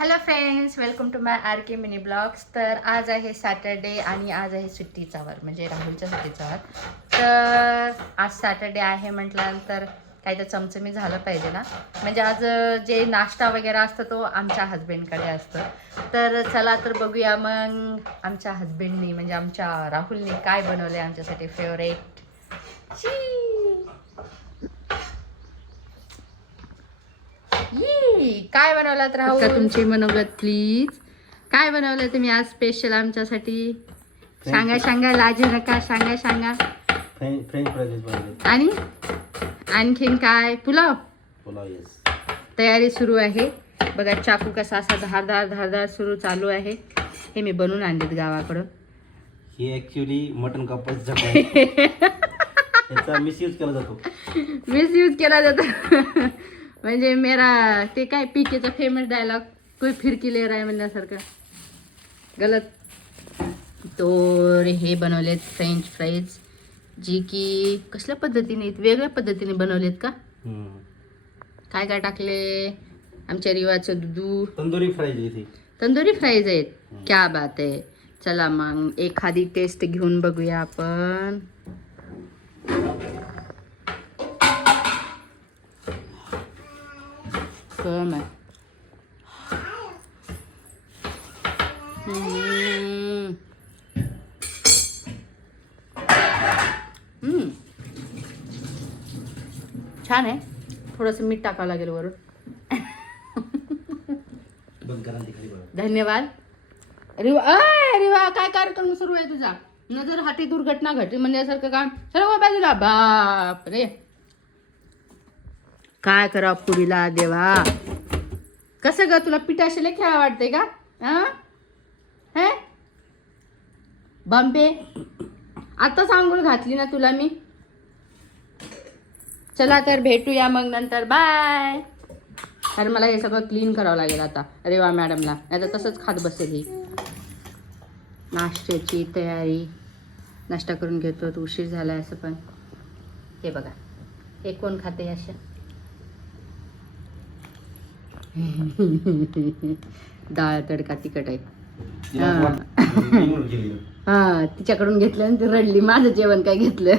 Hello friends, welcome to my R K mini blogs. तर आज आहे सॅटर्डे आणि आज आहे सुट्टीचा वार, म्हणजे राहुलच्या सुट्टीचा वार. तर आज सॅटर्डे आहे म्हटल्यानंतर काही तर चमचमी झालं पाहिजे ना. म्हणजे आज जे नाश्ता वगैरे असतो तो आमच्या हजबंडकडे असतो. तर चला तर बघूया मग आमच्या हजबंडनी म्हणजे आमच्या राहुलनी काय बनवले आमच्यासाठी फेवरेट. काय बनवलात राहुल? तुमचे मनोगत प्लीज. काय बनवलं तुम्ही आज स्पेशल आमच्यासाठी? सांगा सांगा, लाज नका, सांगा सांगा. फ्रेंच फ्राईज बनवले. आणि आणखीन काय? पुलाव. पुलाव. येस. तयारी सुरू आहे बघा. चाकू कसा असा धारदार धारदार सुरू चालू आहे. हे मी बनवून आणलेत गावाकडून. हे ऍक्च्युली मटन कापायचं आहे. याचा मिसयूज केला जातो. मिसयूज केला जातो. म्हणजे मेरा ते काय पीकेचा फेमस डायलॉग, कोई फिरकी ले रहा है म्हणण्यासारखं. गलत. तर हे बनवलेत फ्रेंच फ्राईज, जी की कसल्या पद्धतीने, वेगळ्या पद्धतीने बनवलेत का? काय काय टाकले? आमच्या रिवाचं दूध. तंदुरी फ्राईज इथे. तंदुरी फ्राईज आहेत. क्या बात आहे. चला मग एखादी टेस्ट घेऊन बघूया आपण. छान आहे. थोडंसं मीठ टाकावं लागेल वरून. धन्यवाद. रिवा काय कार्यक्रम सुरू आहे तुझा? नजर हाती दुर्घटना घडली म्हणण्यासारखं काम. सर्व बाजूला. बाप रे, काय करा पुरीला देवा. कसं ग, तुला पिठाशी लय खेळा वाटते का? हे बंबे, आताच आंघोळ घातली ना तुला मी. चला तर भेटूया मग नंतर. बाय. अरे मला हे सगळं क्लीन करावं लागेल आता रेवा मॅडमला, नाही तर तसंच खात बसेल ही. नाश्त्याची तयारी. नाश्ता करून घेतो, तर उशीर झाला असं. पण हे बघा, हे कोण खाते अशा? डाळ तडका तिखट आहे. हा, तिच्याकडून घेतलं आणि ती रडली. माझं जेवण काय घेतलं.